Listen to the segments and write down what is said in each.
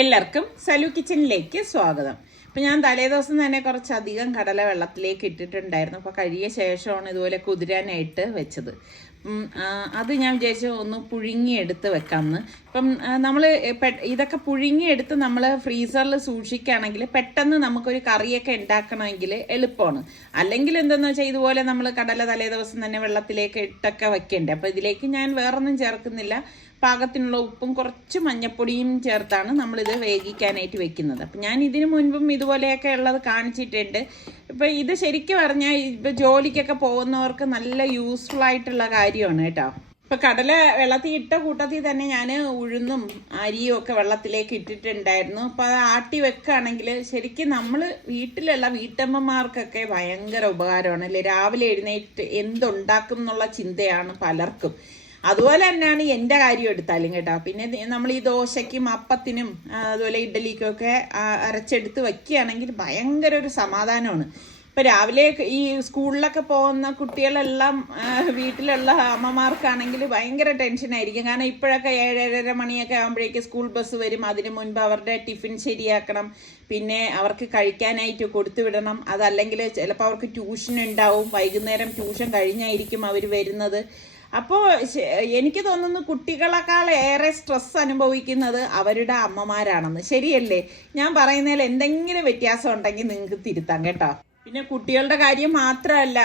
എല്ലാവർക്കും സലു കിച്ചണിലേക്ക് സ്വാഗതം. അപ്പം ഞാൻ തലേദിവസം തന്നെ കുറച്ചധികം കടല വെള്ളത്തിലേക്ക് ഇട്ടിട്ടുണ്ടായിരുന്നു. അപ്പോൾ കഴിയ ശേഷമാണ് ഇതുപോലെ കുതിരാനായിട്ട് വെച്ചത്. അത് ഞാൻ വിചാരിച്ചു ഒന്ന് പുഴുങ്ങിയെടുത്ത് വെക്കാമെന്ന്. ഇപ്പം നമ്മൾ ഇതൊക്കെ പുഴുങ്ങിയെടുത്ത് നമ്മൾ ഫ്രീസറിൽ സൂക്ഷിക്കുകയാണെങ്കിൽ പെട്ടെന്ന് നമുക്കൊരു കറിയൊക്കെ ഉണ്ടാക്കണമെങ്കിൽ എളുപ്പമാണ്. അല്ലെങ്കിൽ എന്തെന്ന് വെച്ചാൽ ഇതുപോലെ നമ്മൾ കടല തലേദിവസം തന്നെ വെള്ളത്തിലേക്ക് ഇട്ടൊക്കെ വെക്കേണ്ടേ. അപ്പോൾ ഇതിലേക്ക് ഞാൻ വേറൊന്നും ചേർക്കുന്നില്ല. പാകത്തിനുള്ള ഉപ്പും കുറച്ച് മഞ്ഞപ്പൊടിയും ചേർത്താണ് നമ്മളിത് വേവിക്കാനായിട്ട് വെക്കുന്നത്. അപ്പം ഞാൻ ഇതിനു മുൻപും ഇതുപോലെയൊക്കെ ഉള്ളത് കാണിച്ചിട്ടുണ്ട്. ഇപ്പം ഇത് ശരിക്കും പറഞ്ഞാൽ ഇപ്പം ജോലിക്കൊക്കെ പോകുന്നവർക്ക് നല്ല യൂസ്ഫുൾ ആയിട്ടുള്ള കാര്യമാണ് കേട്ടോ. ഇപ്പം കടല വെള്ളത്തിൽ ഇട്ട കൂട്ടത്തിൽ തന്നെ ഞാൻ ഉഴുന്നും അരിയും ഒക്കെ വെള്ളത്തിലേക്ക് ഇട്ടിട്ടുണ്ടായിരുന്നു. അപ്പം അത് ആട്ടി വെക്കുകയാണെങ്കിൽ ശരിക്കും നമ്മൾ വീട്ടിലുള്ള വീട്ടമ്മമാർക്കൊക്കെ ഭയങ്കര ഉപകാരമാണ് അല്ലേ. രാവിലെ എഴുന്നേറ്റ് എന്തുണ്ടാക്കും എന്നുള്ള ചിന്തയാണ് പലർക്കും. അതുപോലെ തന്നെയാണ് എൻ്റെ കാര്യം എടുത്താലും കേട്ടോ. പിന്നെ നമ്മൾ ഈ ദോശയ്ക്കും അപ്പത്തിനും അതുപോലെ ഇഡ്ഡലിക്കൊക്കെ അരച്ചെടുത്ത് വയ്ക്കുകയാണെങ്കിൽ ഭയങ്കര ഒരു സമാധാനമാണ്. ഇപ്പം രാവിലെ ഈ സ്കൂളിലൊക്കെ പോകുന്ന കുട്ടികളെല്ലാം വീട്ടിലുള്ള അമ്മമാർക്കാണെങ്കിൽ ഭയങ്കര ടെൻഷനായിരിക്കും. കാരണം ഇപ്പോഴൊക്കെ 7-7:30 മണിയൊക്കെ ആകുമ്പോഴേക്ക് സ്കൂൾ ബസ് വരും. അതിന് മുൻപ് അവരുടെ ടിഫിൻ ശരിയാക്കണം, പിന്നെ അവർക്ക് കഴിക്കാനായിട്ട് കൊടുത്തു വിടണം. അതല്ലെങ്കിൽ ചിലപ്പോൾ അവർക്ക് ട്യൂഷൻ ഉണ്ടാവും, വൈകുന്നേരം ട്യൂഷൻ കഴിഞ്ഞായിരിക്കും അവർ വരുന്നത്. അപ്പോൾ എനിക്ക് തോന്നുന്നു കുട്ടികളെക്കാൾ ഏറെ സ്ട്രെസ് അനുഭവിക്കുന്നത് അവരുടെ അമ്മമാരാണെന്ന്. ശരിയല്ലേ? ഞാൻ പറയുന്നതിൽ എന്തെങ്കിലും വ്യത്യാസം ഉണ്ടെങ്കിൽ നിങ്ങൾക്ക് തിരുത്താം കേട്ടോ. പിന്നെ കുട്ടികളുടെ കാര്യം മാത്രമല്ല,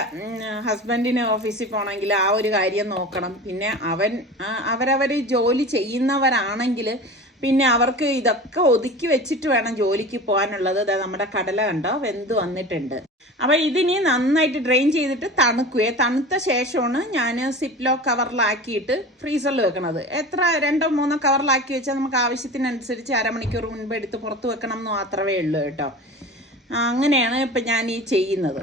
ഹസ്ബൻഡിന് ഓഫീസിൽ പോകണമെങ്കിൽ ആ ഒരു കാര്യം നോക്കണം. പിന്നെ അവരവർ ജോലി ചെയ്യുന്നവരാണെങ്കിൽ പിന്നെ അവർക്ക് ഇതൊക്കെ ഒതുക്കി വെച്ചിട്ട് വേണം ജോലിക്ക് പോകാനുള്ളത്. നമ്മുടെ കടല കണ്ടോ വെന്ത് വന്നിട്ടുണ്ട്. അപ്പം ഇതിനി നന്നായിട്ട് ഡ്രെയിൻ ചെയ്തിട്ട് തണുത്ത ശേഷമാണ് ഞാൻ സിപ്ലോ കവറിലാക്കിയിട്ട് ഫ്രീസറിൽ വെക്കണത്. എത്ര 2-3 കവറിലാക്കി വെച്ചാൽ നമുക്ക് ആവശ്യത്തിനനുസരിച്ച് അരമണിക്കൂർ മുൻപ് എടുത്ത് പുറത്ത് വെക്കണം എന്ന് മാത്രമേ ഉള്ളൂ കേട്ടോ. അങ്ങനെയാണ് ഇപ്പം ഞാൻ ഈ ചെയ്യുന്നത്.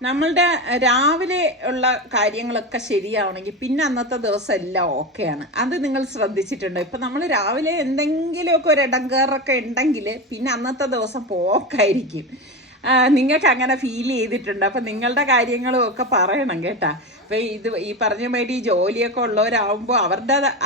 നമ്മളുടെ രാവിലെ ഉള്ള കാര്യങ്ങളൊക്കെ ശരിയാവണമെങ്കിൽ പിന്നെ അന്നത്തെ ദിവസം എല്ലാം ഓക്കെയാണ്. അത് നിങ്ങൾ ശ്രദ്ധിച്ചിട്ടുണ്ടോ? ഇപ്പം നമ്മൾ രാവിലെ എന്തെങ്കിലുമൊക്കെ ഒരു ഇടങ്കേറൊക്കെ ഉണ്ടെങ്കിൽ പിന്നെ അന്നത്തെ ദിവസം പോക്കായിരിക്കും. നിങ്ങൾക്ക് അങ്ങനെ ഫീൽ ചെയ്തിട്ടുണ്ട്? അപ്പം നിങ്ങളുടെ കാര്യങ്ങളും ഒക്കെ പറയണം കേട്ടാ. അപ്പം ഈ പറഞ്ഞ മാതിരി ജോലിയൊക്കെ ഉള്ളവരാകുമ്പോൾ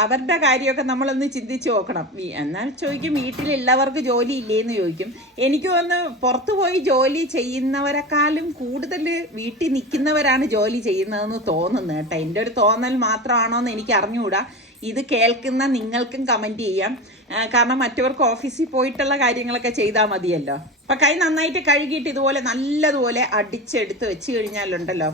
അവരുടെ കാര്യമൊക്കെ നമ്മളൊന്ന് ചിന്തിച്ച് നോക്കണം. എന്നാൽ ചോദിക്കും വീട്ടിലുള്ളവർക്ക് ജോലി ഇല്ലേന്ന് ചോദിക്കും. എനിക്ക് തോന്നുന്നു പുറത്തു പോയി ജോലി ചെയ്യുന്നവരെക്കാളും കൂടുതൽ വീട്ടിൽ നിൽക്കുന്നവരാണ് ജോലി ചെയ്യുന്നതെന്ന് തോന്നുന്നു കേട്ടോ. എൻ്റെ ഒരു തോന്നൽ മാത്രമാണോ എന്ന് എനിക്ക് അറിഞ്ഞുകൂടാ. ഇത് കേൾക്കുന്ന നിങ്ങൾക്കും കമൻറ്റ് ചെയ്യാം. കാരണം മറ്റവർക്ക് ഓഫീസിൽ പോയിട്ടുള്ള കാര്യങ്ങളൊക്കെ ചെയ്താൽ മതിയല്ലോ. അപ്പം കൈ നന്നായിട്ട് കഴുകിയിട്ട് ഇതുപോലെ നല്ലതുപോലെ അടിച്ചെടുത്ത് വെച്ച് കഴിഞ്ഞാലുണ്ടല്ലോ,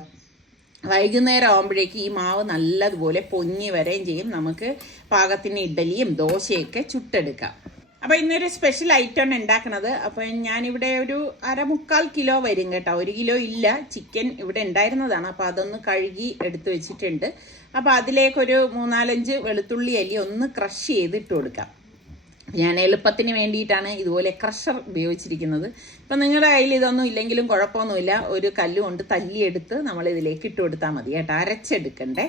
വൈകുന്നേരം ആകുമ്പോഴേക്ക് ഈ മാവ് നല്ലതുപോലെ പൊങ്ങി വരികയും ചെയ്യും. നമുക്ക് പാകത്തിന് ഇഡ്ഡലിയും ദോശയൊക്കെ ചുട്ടെടുക്കാം. അപ്പോൾ ഇന്നൊരു സ്പെഷ്യൽ ഐറ്റം ആണ് ഉണ്ടാക്കുന്നത്. അപ്പം ഞാനിവിടെ ഒരു 1/4 കിലോ വരും കേട്ടോ. 1 കിലോ ഇല്ല, ചിക്കൻ ഇവിടെ ഉണ്ടായിരുന്നതാണ്. അപ്പോൾ അതൊന്ന് കഴുകി എടുത്ത് വെച്ചിട്ടുണ്ട്. അപ്പോൾ അതിലേക്കൊരു 3-4 വെളുത്തുള്ളി അല്ലി ഒന്ന് ക്രഷ് ചെയ്തിട്ട് കൊടുക്കാം. ഞാൻ എളുപ്പത്തിന് വേണ്ടിയിട്ടാണ് ഇതുപോലെ ക്രഷർ ഉപയോഗിച്ചിരിക്കുന്നത്. ഇപ്പം നിങ്ങളുടെ കയ്യിൽ ഇതൊന്നും ഇല്ലെങ്കിലും കുഴപ്പമൊന്നുമില്ല. ഒരു കല്ലുകൊണ്ട് തല്ലിയെടുത്ത് നമ്മൾ ഇതിലേക്ക് ഇട്ട് കൊടുത്താൽ മതി കേട്ടോ. അരച്ചെടുക്കണ്ടേ.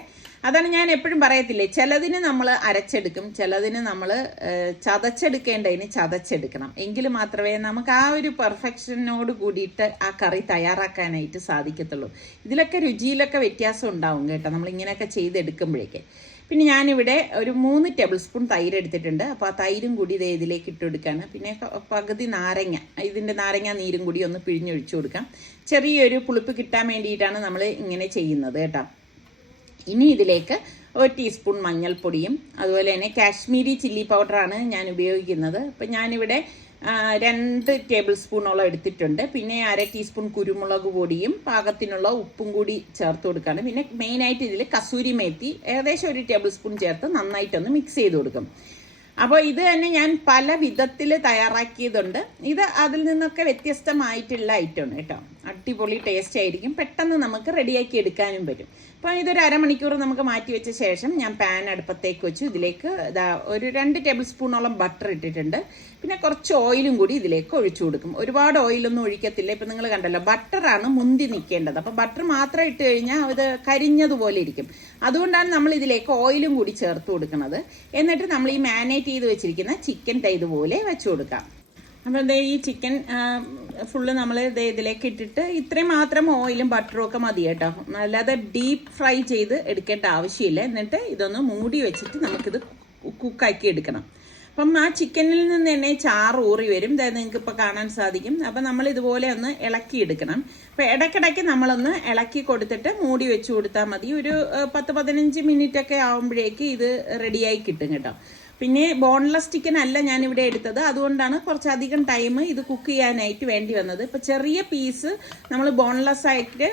അതാണ് ഞാൻ എപ്പോഴും പറയത്തില്ലേ, ചിലതിന് നമ്മൾ അരച്ചെടുക്കും, ചിലതിന് നമ്മൾ ചതച്ചെടുക്കേണ്ടതിന് ചതച്ചെടുക്കണം. എങ്കിൽ മാത്രമേ നമുക്ക് ആ ഒരു പെർഫെക്ഷനോട് കൂടിയിട്ട് ആ കറി തയ്യാറാക്കാനായിട്ട് സാധിക്കത്തുള്ളൂ. ഇതിലൊക്കെ രുചിയിലൊക്കെ വ്യത്യാസം ഉണ്ടാവും കേട്ടോ നമ്മളിങ്ങനെയൊക്കെ ചെയ്തെടുക്കുമ്പോഴേക്ക്. പിന്നെ ഞാനിവിടെ ഒരു 3 ടേബിൾ സ്പൂൺ തൈര് എടുത്തിട്ടുണ്ട്. അപ്പോൾ ആ തൈരും കൂടി ഇതിലേക്ക് ഇട്ട് കൊടുക്കുകയാണ്. പിന്നെ പകുതി നാരങ്ങ, ഇതിൻ്റെ നാരങ്ങ നീരും കൂടി ഒന്ന് പിഴിഞ്ഞൊഴിച്ചു കൊടുക്കാം. ചെറിയൊരു പുളിപ്പ് കിട്ടാൻ വേണ്ടിയിട്ടാണ് നമ്മൾ ഇങ്ങനെ ചെയ്യുന്നത് കേട്ടോ. ഇനി ഇതിലേക്ക് 1 ടീസ്പൂൺ മഞ്ഞൾപ്പൊടിയും അതുപോലെ തന്നെ കാശ്മീരി ചില്ലി പൗഡറാണ് ഞാൻ ഉപയോഗിക്കുന്നത്. അപ്പം ഞാനിവിടെ 2 ടേബിൾ സ്പൂണോളം എടുത്തിട്ടുണ്ട്. പിന്നെ 1/2 ടീസ്പൂൺ കുരുമുളക് പൊടിയും പാകത്തിനുള്ള ഉപ്പും കൂടി ചേർത്ത് കൊടുക്കുകയാണ്. പിന്നെ മെയിനായിട്ട് ഇതിൽ കസൂരി മേത്തി ഏകദേശം 1 ടേബിൾ സ്പൂൺ ചേർത്ത് നന്നായിട്ടൊന്ന് മിക്സ് ചെയ്ത് കൊടുക്കും. അപ്പോൾ ഇത് തന്നെ ഞാൻ പല വിധത്തിൽ തയ്യാറാക്കിയതുണ്ട്. ഇത് അതിൽ നിന്നൊക്കെ വ്യത്യസ്തമായിട്ടുള്ള ഐറ്റമാണ് കേട്ടോ. അടിപൊളി ടേസ്റ്റ് ആയിരിക്കും, പെട്ടെന്ന് നമുക്ക് റെഡിയാക്കി എടുക്കാനും പറ്റും. അപ്പോൾ ഇതൊരു അരമണിക്കൂർ നമുക്ക് മാറ്റി വെച്ച ശേഷം ഞാൻ പാൻ അടുപ്പത്തേക്ക് വെച്ചു. ഇതിലേക്ക് ഒരു 2 ടേബിൾ സ്പൂണോളം ബട്ടർ ഇട്ടിട്ടുണ്ട്. പിന്നെ കുറച്ച് ഓയിലും കൂടി ഇതിലേക്ക് ഒഴിച്ചു കൊടുക്കും. ഒരുപാട് ഓയിലൊന്നും ഒഴിക്കത്തില്ല. ഇപ്പം നിങ്ങൾ കണ്ടല്ലോ, ബട്ടറാണ് മുന്തി നിൽക്കേണ്ടത്. അപ്പോൾ ബട്ടർ മാത്രം ഇട്ട് കഴിഞ്ഞാൽ ഇത് കരിഞ്ഞതുപോലെ ഇരിക്കും. അതുകൊണ്ടാണ് നമ്മൾ ഇതിലേക്ക് ഓയിലും കൂടി ചേർത്ത് കൊടുക്കുന്നത്. എന്നിട്ട് നമ്മൾ ഈ മാരിനേറ്റ് ചെയ്ത് വെച്ചിരിക്കുന്ന ചിക്കൻ ഇതുപോലെ വെച്ചു കൊടുക്കാം. അപ്പോൾ ഈ ചിക്കൻ ഫുള്ള് നമ്മൾ ഇതിലേക്ക് ഇട്ടിട്ട് ഇത്രയും മാത്രം ഓയിലും ബട്ടറും ഒക്കെ മതി കേട്ടോ. അല്ലാതെ ഡീപ്പ് ഫ്രൈ ചെയ്ത് എടുക്കേണ്ട ആവശ്യമില്ല. എന്നിട്ട് ഇതൊന്ന് മൂടി വെച്ചിട്ട് നമുക്കിത് കുക്കാക്കി എടുക്കണം. അപ്പം ആ ചിക്കനിൽ നിന്ന് തന്നെ ചാറ് ഊറി വരും. അതായത് നിങ്ങൾക്ക് ഇപ്പോൾ കാണാൻ സാധിക്കും. അപ്പം നമ്മൾ ഇതുപോലെ ഒന്ന് ഇളക്കിയെടുക്കണം. അപ്പോൾ ഇടയ്ക്കിടയ്ക്ക് നമ്മളൊന്ന് ഇളക്കി കൊടുത്തിട്ട് മൂടി വെച്ച് കൊടുത്താൽ മതി. ഒരു 10-15 മിനിറ്റ് ഒക്കെ ആകുമ്പോഴേക്ക് ഇത് റെഡിയായി കിട്ടും കേട്ടോ. പിന്നെ ബോൺലെസ് ചിക്കൻ അല്ല ഞാനിവിടെ എടുത്തത്, അതുകൊണ്ടാണ് കുറച്ചധികം ടൈം ഇത് കുക്ക് ചെയ്യാനായിട്ട് വേണ്ടി വന്നത്. ഇപ്പം ചെറിയ പീസ് നമ്മൾ ബോൺലെസ് ആയിട്ട്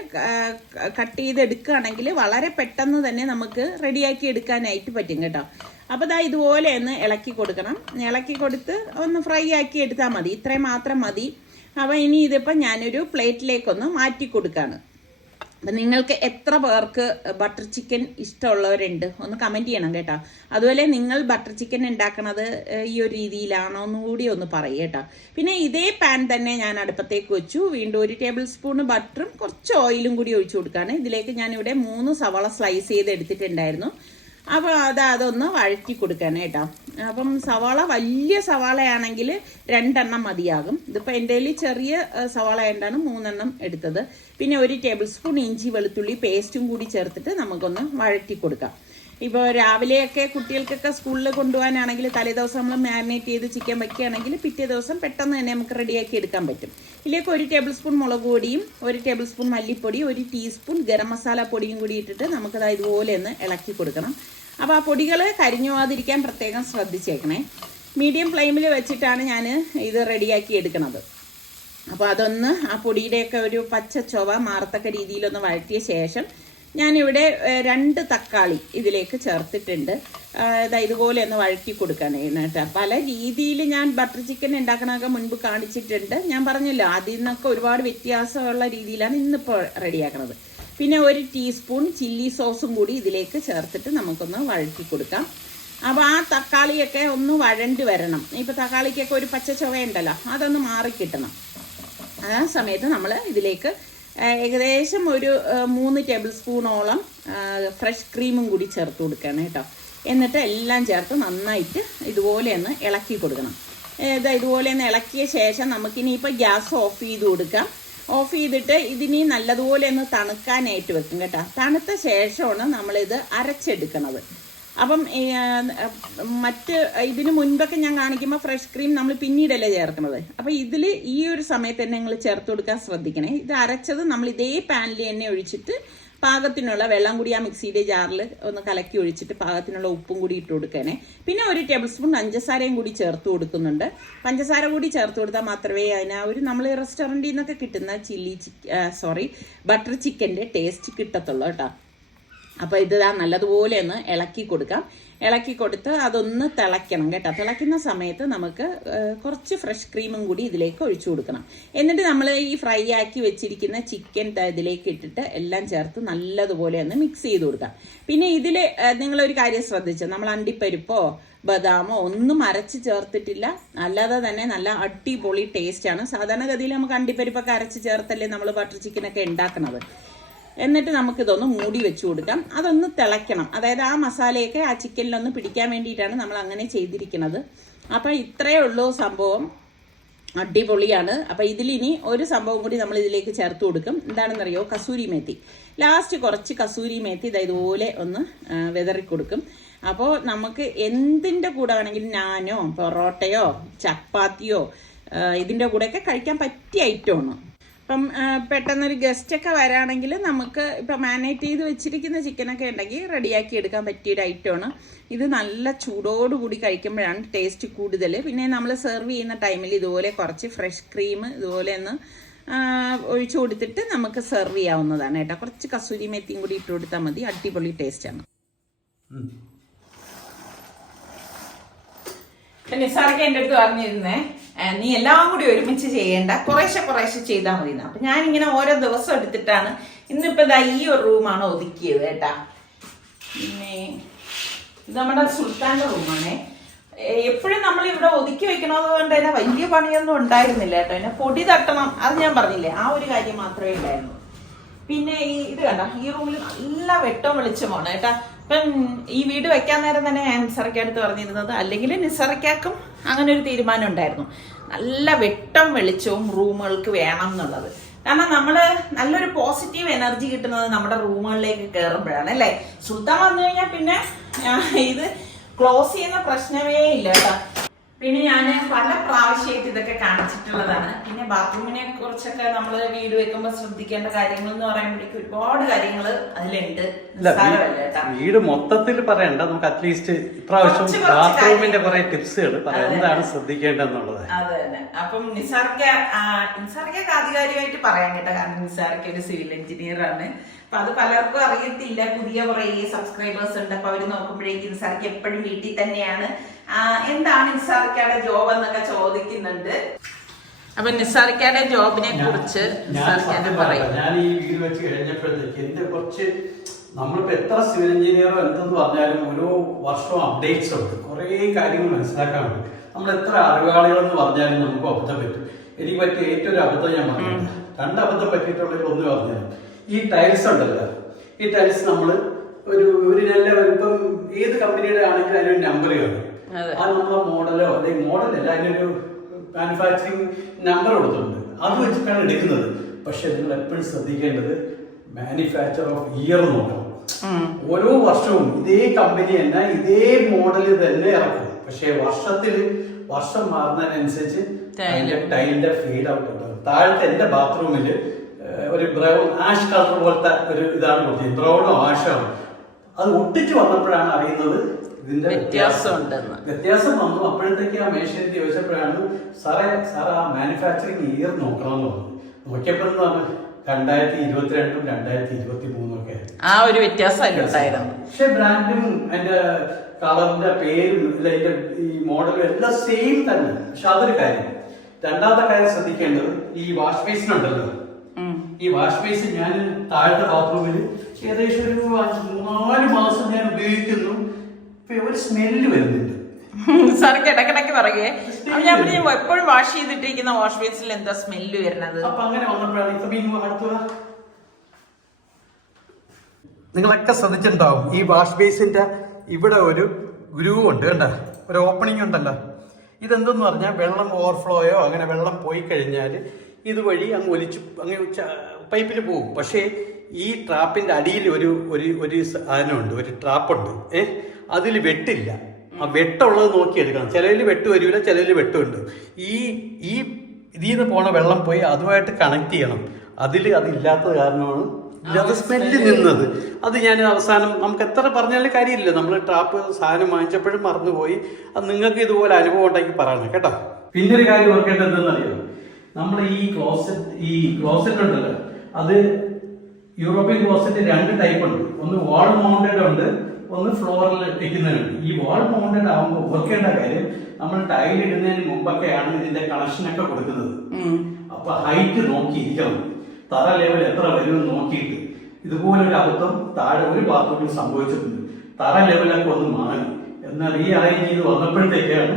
കട്ട് ചെയ്ത് എടുക്കുകയാണെങ്കിൽ വളരെ പെട്ടെന്ന് തന്നെ നമുക്ക് റെഡിയാക്കി എടുക്കാനായിട്ട് പറ്റും കേട്ടോ. അപ്പോൾ ഇതാ ഇതുപോലെ ഒന്ന് ഇളക്കി കൊടുക്കണം. ഇളക്കി കൊടുത്ത് ഒന്ന് ഫ്രൈ ആക്കി എടുത്താൽ മതി. ഇത്രയും മാത്രം മതി. അപ്പോൾ ഇനി ഇതിപ്പോൾ ഞാനൊരു പ്ലേറ്റിലേക്കൊന്ന് മാറ്റി കൊടുക്കുകയാണ്. അപ്പം നിങ്ങൾക്ക് എത്ര പേർക്ക് ബട്ടർ ചിക്കൻ ഇഷ്ടമുള്ളവരുണ്ട് ഒന്ന് കമൻറ്റ് ചെയ്യണം കേട്ടോ. അതുപോലെ നിങ്ങൾ ബട്ടർ ചിക്കൻ ഉണ്ടാക്കണത് ഈ ഒരു രീതിയിലാണോ എന്നുകൂടി ഒന്ന് പറയുക കേട്ടോ. പിന്നെ ഇതേ പാൻ തന്നെ ഞാൻ അടുപ്പത്തേക്ക് വെച്ചു. വീണ്ടും 1 ടേബിൾ സ്പൂൺ ബട്ടറും കുറച്ച് ഓയിലും കൂടി ഒഴിച്ചു കൊടുക്കുകയാണ്. ഇതിലേക്ക് ഞാനിവിടെ 3 സവാള സ്ലൈസ് ചെയ്ത് എടുത്തിട്ടുണ്ടായിരുന്നു. അപ്പോൾ അതൊന്ന് വഴറ്റി കൊടുക്കാൻ കേട്ടോ. അപ്പം സവാള വലിയ സവാളയാണെങ്കിൽ 2 എണ്ണം മതിയാകും. ഇതിപ്പോൾ എൻ്റെ കയ്യിൽ ചെറിയ സവാള ആയതുകൊണ്ടാണ് 3 എണ്ണം എടുത്തത്. പിന്നെ 1 ടേബിൾ സ്പൂൺ ഇഞ്ചി വെളുത്തുള്ളി പേസ്റ്റും കൂടി ചേർത്തിട്ട് നമുക്കൊന്ന് വഴറ്റി കൊടുക്കാം. ഇപ്പോൾ രാവിലെയൊക്കെ കുട്ടികൾക്കൊക്കെ സ്കൂളിൽ കൊണ്ടുപോകാനാണെങ്കിൽ തലേദിവസം നമ്മൾ മാരിനേറ്റ് ചെയ്ത് ചിക്കൻ വയ്ക്കുകയാണെങ്കിൽ പിറ്റേ ദിവസം പെട്ടെന്ന് തന്നെ നമുക്ക് റെഡിയാക്കി എടുക്കാൻ പറ്റും. ഇതിലേക്ക് 1 ടേബിൾ സ്പൂൺ മുളക് പൊടിയും 1 ടേബിൾ സ്പൂൺ മല്ലിപ്പൊടി 1 ടീസ്പൂൺ ഗരം മസാല പൊടിയും കൂടി ഇട്ടിട്ട് നമുക്കത് ഇതുപോലെ ഒന്ന് ഇളക്കി കൊടുക്കണം. അപ്പോൾ ആ പൊടികൾ കരിഞ്ഞു പോകാതിരിക്കാൻ പ്രത്യേകം ശ്രദ്ധിച്ചേക്കണേ. മീഡിയം ഫ്ലെയിമിൽ വെച്ചിട്ടാണ് ഞാൻ ഇത് റെഡിയാക്കി എടുക്കുന്നത്. അപ്പോൾ അതൊന്ന് ആ പൊടിയുടെയൊക്കെ ഒരു പച്ച ചൊവ മാറത്തക്ക രീതിയിലൊന്ന് വഴറ്റിയ ശേഷം ഞാനിവിടെ 2 തക്കാളി ഇതിലേക്ക് ചേർത്തിട്ടുണ്ട്. ഇതുപോലെ ഒന്ന് വഴറ്റി കൊടുക്കുകയാണ് കേട്ടോ. പല രീതിയിൽ ഞാൻ ബട്ടർ ചിക്കൻ ഉണ്ടാക്കണമൊക്കെ മുൻപ് കാണിച്ചിട്ടുണ്ട്. ഞാൻ പറഞ്ഞല്ലോ അതിൽ നിന്നൊക്കെ ഒരുപാട് വ്യത്യാസമുള്ള രീതിയിലാണ് ഇന്നിപ്പോൾ റെഡിയാക്കണത്. പിന്നെ 1 ടീസ്പൂൺ ചില്ലി സോസും കൂടി ഇതിലേക്ക് ചേർത്തിട്ട് നമുക്കൊന്ന് വഴറ്റി കൊടുക്കാം. അപ്പോൾ ആ തക്കാളിയൊക്കെ ഒന്ന് വഴണ്ടി വരണം. ഇപ്പോൾ തക്കാളിക്കൊക്കെ ഒരു പച്ച ചുവയുണ്ടല്ലോ, അതൊന്ന് മാറിക്കിട്ടണം. ആ സമയത്ത് നമ്മൾ ഇതിലേക്ക് ഏകദേശം ഒരു 3 ടേബിൾ സ്പൂണോളം ഫ്രഷ് ക്രീമും കൂടി ചേർത്ത് കൊടുക്കണം കേട്ടോ. എന്നിട്ട് എല്ലാം ചേർത്ത് നന്നായിട്ട് ഇതുപോലെ ഒന്ന് ഇളക്കി കൊടുക്കണം. ഇതുപോലെ ഒന്ന് ഇളക്കിയ ശേഷം നമുക്കിനിയിപ്പോൾ ഗ്യാസ് ഓഫ് ചെയ്ത് കൊടുക്കാം. ഓഫ് ചെയ്തിട്ട് ഇതിനി നല്ലതുപോലെ ഒന്ന് തണുക്കാനായിട്ട് വെക്കും കേട്ടോ. തണുത്ത ശേഷമാണ് നമ്മളിത് അരച്ചെടുക്കുന്നത്. അപ്പം ഇതിന് മുൻപൊക്കെ ഞാൻ കാണിക്കുമ്പോൾ ഫ്രഷ് ക്രീം നമ്മൾ പിന്നീടല്ലേ ചേർക്കുന്നത്. അപ്പോൾ ഇതിൽ ഈ ഒരു സമയത്ത് തന്നെ നിങ്ങൾ ചേർത്ത് കൊടുക്കാൻ ശ്രദ്ധിക്കണേ. ഇത് അരച്ചത് നമ്മൾ ഇതേ പാനിൽ തന്നെ ഒഴിച്ചിട്ട് പാകത്തിനുള്ള വെള്ളം കൂടി ആ മിക്സിയുടെ ജാറിൽ ഒന്ന് കലക്കി ഒഴിച്ചിട്ട് പാകത്തിനുള്ള ഉപ്പും കൂടി ഇട്ട് കൊടുക്കണേ. പിന്നെ 1 ടേബിൾ സ്പൂൺ പഞ്ചസാരയും കൂടി ചേർത്ത് കൊടുക്കുന്നുണ്ട്. പഞ്ചസാര കൂടി ചേർത്ത് കൊടുത്താൽ മാത്രമേ നമ്മൾ റെസ്റ്റോറൻറ്റിൽ നിന്നൊക്കെ കിട്ടുന്ന ബട്ടർ ചിക്കൻ്റെ ടേസ്റ്റ് കിട്ടത്തുള്ളൂ കേട്ടോ. അപ്പോൾ ഇത് നല്ലതുപോലെ ഒന്ന് ഇളക്കി കൊടുക്കാം. ഇളക്കി കൊടുത്ത് അതൊന്ന് തിളയ്ക്കണം കേട്ടോ. തിളയ്ക്കുന്ന സമയത്ത് നമുക്ക് കുറച്ച് ഫ്രഷ് ക്രീമും കൂടി ഇതിലേക്ക് ഒഴിച്ചു കൊടുക്കണം. എന്നിട്ട് നമ്മൾ ഈ ഫ്രൈ ആക്കി വെച്ചിരിക്കുന്ന ചിക്കൻ ഇതിലേക്ക് ഇട്ടിട്ട് എല്ലാം ചേർത്ത് നല്ലതുപോലെ ഒന്ന് മിക്സ് ചെയ്ത് കൊടുക്കാം. പിന്നെ ഇതിൽ നിങ്ങളൊരു കാര്യം ശ്രദ്ധിച്ചോ, നമ്മൾ അണ്ടിപ്പരിപ്പോ ബദാമോ ഒന്നും അരച്ച് ചേർത്തിട്ടില്ല. അല്ലാതെ തന്നെ നല്ല അടിപൊളി ടേസ്റ്റാണ്. സാധാരണഗതിയിൽ നമുക്ക് അണ്ടിപ്പരിപ്പൊക്കെ അരച്ച് ചേർത്തല്ലേ നമ്മൾ ബട്ടർ ചിക്കനൊക്കെ ഉണ്ടാക്കുന്നത്. എന്നിട്ട് നമുക്കിതൊന്ന് മൂടി വെച്ച് കൊടുക്കാം. അതൊന്ന് തിളയ്ക്കണം. അതായത് ആ മസാലയൊക്കെ ആ ചിക്കനിലൊന്ന് പിടിക്കാൻ വേണ്ടിയിട്ടാണ് നമ്മൾ അങ്ങനെ ചെയ്തിരിക്കുന്നത്. അപ്പോൾ ഇത്രയേ ഉള്ളൂ സംഭവം. അടിപൊളിയാണ്. അപ്പോൾ ഇതിലിനി ഒരു സംഭവം കൂടി നമ്മൾ ഇതിലേക്ക് ചേർത്ത് കൊടുക്കും. എന്താണെന്നറിയോ? കസൂരി മേത്തി. ലാസ്റ്റ് കുറച്ച് കസൂരി മേത്തി ഇതുപോലെ ഒന്ന് വിതറി കൊടുക്കും. അപ്പോൾ നമുക്ക് എന്തിൻ്റെ കൂടെ വേണമെങ്കിലും നാനോ പൊറോട്ടയോ ചപ്പാത്തിയോ ഇതിൻ്റെ കൂടെയൊക്കെ കഴിക്കാൻ പറ്റിയ ഐറ്റമാണ്. ഇപ്പം പെട്ടെന്നൊരു ഗസ്റ്റൊക്കെ വരാണെങ്കിൽ നമുക്ക് ഇപ്പം മാരിനേറ്റ് ചെയ്ത് വെച്ചിരിക്കുന്ന ചിക്കനൊക്കെ ഉണ്ടെങ്കിൽ റെഡിയാക്കി എടുക്കാൻ പറ്റിയൊരു ഐറ്റമാണ്. ഇത് നല്ല ചൂടോടുകൂടി കഴിക്കുമ്പോഴാണ് ടേസ്റ്റ് കൂടുതൽ. പിന്നെ നമ്മൾ സെർവ് ചെയ്യുന്ന ടൈമിൽ ഇതുപോലെ കുറച്ച് ഫ്രഷ് ക്രീം ഇതുപോലെ ഒന്ന് ഒഴിച്ചു കൊടുത്തിട്ട് നമുക്ക് സെർവ് ചെയ്യാവുന്നതാണ് കേട്ടോ. കുറച്ച് കസൂരി മേത്തിയും കൂടി ഇട്ട് കൊടുത്താൽ മതി. അടിപൊളി ടേസ്റ്റാണ്. നിസാർക്ക് എൻ്റെ അടുത്ത് പറഞ്ഞിരുന്നേ, നീ എല്ലാം കൂടി ഒരുമിച്ച് ചെയ്യേണ്ട, കുറേശ്ശെ ചെയ്താൽ മതി. അപ്പൊ ഞാനിങ്ങനെ ഓരോ ദിവസം എടുത്തിട്ടാണ്. ഇന്നിപ്പോ ഈ ഒരു റൂമാണ് ഒതുക്കിയത് കേട്ടാ. പിന്നെ ഇത് നമ്മുടെ സുൽത്താന്റെ റൂമാണേ. എപ്പോഴും നമ്മൾ ഇവിടെ ഒതുക്കി വെക്കണത് കൊണ്ട് തന്നെ വലിയ പണിയൊന്നും ഉണ്ടായിരുന്നില്ല കേട്ടോ. പിന്നെ പൊടി തട്ടണം, അത് ഞാൻ പറഞ്ഞില്ലേ, ആ ഒരു കാര്യം മാത്രമേ ഉണ്ടായിരുന്നു. പിന്നെ ഇത് കണ്ട, ഈ റൂമിൽ നല്ല വെട്ടവും വെളിച്ചമാണ് കേട്ടാ. ഇപ്പം ഈ വീട് വെക്കാൻ നേരം തന്നെ ഞാൻ നിസറയ്ക്കടുത്ത് പറഞ്ഞിരുന്നത്, അല്ലെങ്കിൽ നിസറയ്ക്കാക്കും അങ്ങനെ ഒരു തീരുമാനം ഉണ്ടായിരുന്നു, നല്ല വെട്ടം വെളിച്ചവും റൂമുകൾക്ക് വേണം എന്നുള്ളത്. കാരണം നമ്മൾ നല്ലൊരു പോസിറ്റീവ് എനർജി കിട്ടുന്നത് നമ്മുടെ റൂമുകളിലേക്ക് കയറുമ്പോഴാണ് അല്ലേ. സുൽത്താൻ വന്നു കഴിഞ്ഞാൽ പിന്നെ ഇത് ക്ലോസ് ചെയ്യുന്ന പ്രശ്നമേ ഇല്ല കേട്ടോ. പിന്നെ ഞാൻ പല പ്രാവശ്യമായിട്ട് ഇതൊക്കെ കാണിച്ചിട്ടുള്ളതാണ്. പിന്നെ ബാത്റൂമിനെ കുറിച്ചൊക്കെ നമ്മൾ വീട് വെക്കുമ്പോൾ ശ്രദ്ധിക്കേണ്ട കാര്യങ്ങൾ എന്ന് പറയുമ്പോഴേക്കും ഒരുപാട് കാര്യങ്ങൾ അതിലുണ്ട്. വീട് മൊത്തത്തിൽ പറയണ്ട, നമുക്ക് അറ്റ്ലീസ്റ്റ് ഇപ്രാവശ്യം ബാത്റൂമിന്റെ കുറെ ടിപ്സുകൾ പറയാം, എന്താണ് ശ്രദ്ധിക്കേണ്ടതെന്നുള്ളത്. അത് തന്നെ. അപ്പം നിസാർക്ക് ആധികാരികമായിട്ട് പറയാൻ കേട്ടോ, കാരണം നിസാർക്ക് ഒരു സിവിൽ എഞ്ചിനീയർ ആണ്. അപ്പൊ അത് പലർക്കും അറിയത്തില്ല. പുതിയ കുറെ സബ്സ്ക്രൈബേഴ്സ് ഉണ്ട്. അപ്പൊ അവര് നോക്കുമ്പോഴേക്കും നിസാർക്ക് എപ്പോഴും വീട്ടിൽ തന്നെയാണ്. എന്താണ് നിസാർക്കയുടെ ജോബ് എന്നൊക്കെ ചോദിക്കുന്നുണ്ട്. അപ്പൊ നിസാർക്കയുടെ ജോബിനെ കുറിച്ച് ഞാൻ ഈ വീട് വെച്ച് കഴിഞ്ഞപ്പോഴത്തേക്ക് എന്റെ കുറച്ച് നമ്മളിപ്പോ എത്ര സിവിൽ എഞ്ചിനീയറോ എന്തെന്ന് പറഞ്ഞാലും ഓരോ വർഷവും അപ്ഡേറ്റ്സ് ഉണ്ട്, കുറെ കാര്യങ്ങൾ മനസ്സിലാക്കാനുണ്ട്. നമ്മൾ എത്ര അറിവാളികളെന്ന് പറഞ്ഞാലും നമുക്ക് അബദ്ധം പറ്റും. എനിക്ക് പറ്റിയ ഏറ്റവും ഒരു അബദ്ധം ഞാൻ പറഞ്ഞു, 2 അബദ്ധം പറ്റിയിട്ടുള്ളതിൽ ഒന്ന് പറഞ്ഞു. ഈ ടൈൽസ് ഉണ്ടല്ലോ, ഈ ടൈൽസ് നമ്മള് ഒരു നല്ല ഇപ്പം ഏത് കമ്പനിയുടെ ആണെങ്കിലും അതിനൊരു നമ്പർ കാണും. അത് നമ്മളെ മോഡലോ അല്ലെങ്കിൽ മോഡലല്ല, അതിനൊരു മാനുഫാക്ചറിങ് നമ്പർ കൊടുത്തിട്ടുണ്ട്. അത് വെച്ചിട്ടാണ് എടുക്കുന്നത്. പക്ഷെ നിങ്ങൾ എപ്പോഴും ശ്രദ്ധിക്കേണ്ടത് മാനുഫാക്ചർ ഓഫ് ഇയർ നോക്കണം. ഓരോ വർഷവും ഇതേ കമ്പനി തന്നെ ഇതേ മോഡൽ തന്നെ ഇറക്കും. പക്ഷെ വർഷം മാറുന്നതിനനുസരിച്ച് അതിന്റെ ടൈലിന്റെ ഫീൽ ഔട്ട് ഉണ്ടാവും. താഴത്തെ എന്റെ ബാത്റൂമില് ഒരു ബ്രൗൺ ആഷ് കളർ പോലത്തെ ഒരു ഇതാണ് കൊടുത്തത്, ബ്രൗണോ ആഷോ. അത് ഒട്ടിച്ചു വന്നപ്പോഴാണ് അറിയുന്നത് ഇതിന്റെ വ്യത്യാസം വന്നു. അപ്പോഴത്തേക്ക് ആ മേശരി ചോദിച്ചപ്പോഴാണ് സാറേ ആ മാനുഫാക്ചറിങ് ഇയർ നോക്കണമെന്ന് പറഞ്ഞു. നോക്കിയപ്പോൾ 2022 2023 ഒക്കെ ആ ഒരു വ്യത്യാസം. പക്ഷെ ബ്രാൻഡും അതിന്റെ കളറിന്റെ പേരും അതിന്റെ ഈ മോഡലും എല്ലാം സെയിം തന്നെ. പക്ഷെ അതൊരു കാര്യം. രണ്ടാമത്തെ കാര്യം ശ്രദ്ധിക്കേണ്ടത് ഈ വാഷ് ബേസിനുണ്ടല്ലോ, ഈ വാഷ് ബേസ് ഞാൻ താഴത്തെ ബാത്റൂമിൽ ഏകദേശം ഒരു 4 മാസം ഞാൻ ഉപയോഗിക്കുന്നു. ഒരു സ്മെല്ല് വരുന്നുണ്ട്. സാർക്ക് ഇടക്കിടക്ക് പറയേ, ഞാൻ എപ്പോഴും വാഷ് ചെയ്തിട്ടിരിക്കുന്ന വാഷ് ബേസിൽ എന്താ സ്മെല്ല് വരുന്നത്? അപ്പൊ അങ്ങനെ വന്നപ്പോഴാണ് നിങ്ങളൊക്കെ ശ്രദ്ധിച്ചിട്ടുണ്ടാവും, ഈ വാഷ് ബേസിന്റെ ഇവിടെ ഒരു ഗ്രൂവ് ഉണ്ട് കണ്ട, ഒരു ഓപ്പണിംഗ് ഉണ്ടല്ലോ. ഇതെന്തെന്ന് പറഞ്ഞാൽ വെള്ളം ഓവർഫ്ലോയോ അങ്ങനെ വെള്ളം പോയി കഴിഞ്ഞാൽ ഇതുവഴി അങ്ങ് ഒലിച്ച് അങ്ങ് പൈപ്പിൽ പോകും. പക്ഷേ ഈ ട്രാപ്പിന്റെ അടിയിൽ ഒരു സാധനമുണ്ട്, ഒരു ട്രാപ്പുണ്ട്. അതിൽ വെട്ടില്ല. ആ വെട്ടുള്ളത് നോക്കി എടുക്കണം. ചിലതിൽ വെട്ട് വരില്ല, ചിലതിൽ വെട്ടുണ്ട്. ഈ ഇതിൽ നിന്ന് പോണ വെള്ളം പോയി അതുമായിട്ട് കണക്ട് ചെയ്യണം. അതില്ലാത്തത് കാരണമാണ് ഇല്ലാത്ത സ്മെല്ല് നിന്നത്. അത് ഞാൻ അവസാനം നമുക്ക് എത്ര പറഞ്ഞാലും കാര്യമില്ല, നമ്മൾ ട്രാപ്പ് സാധനം വാങ്ങിച്ചപ്പോഴും മറന്നുപോയി. അത് നിങ്ങൾക്ക് ഇതുപോലെ അനുഭവം ഉണ്ടെങ്കിൽ പറയണം കേട്ടോ. പിന്നെ ഒരു കാര്യം ഓർക്കേണ്ടത് എന്തെന്നറിയോ, നമ്മൾ ഈ ക്ലോസറ്റ് ഉണ്ടല്ലോ, അത് യൂറോപ്യൻ ക്ലോസറ്റ് 2 ടൈപ്പ് ഉണ്ട്. ഒന്ന് വാൾ മൗണ്ടഡ് ഉണ്ട്, ഒന്ന് ഫ്ലോറിൽ വെക്കുന്നതുണ്ട്. ഈ വാൾ മൗണ്ടഡ് ആകുമ്പോൾ ഓർക്കേണ്ട കാര്യം, നമ്മൾ ടൈൽ ഇടുന്നതിന് മുമ്പൊക്കെയാണ് ഇതിന്റെ കണക്ഷനൊക്കെ കൊടുക്കുന്നത്. അപ്പൊ ഹൈറ്റ് നോക്കിയിരിക്കണം, തറ ലെവൽ എത്ര വരുമെന്ന് നോക്കിയിട്ട്. ഇതുപോലൊരു അബദ്ധം താഴെ ഒരു ബാത്റൂമിൽ സംഭവിച്ചിട്ടുണ്ട്. തറ ലെവലൊക്കെ ഒന്ന് മാറി, എന്നാൽ ഈ അറേഞ്ച് ചെയ്ത് വന്നപ്പോഴത്തേക്കാണ്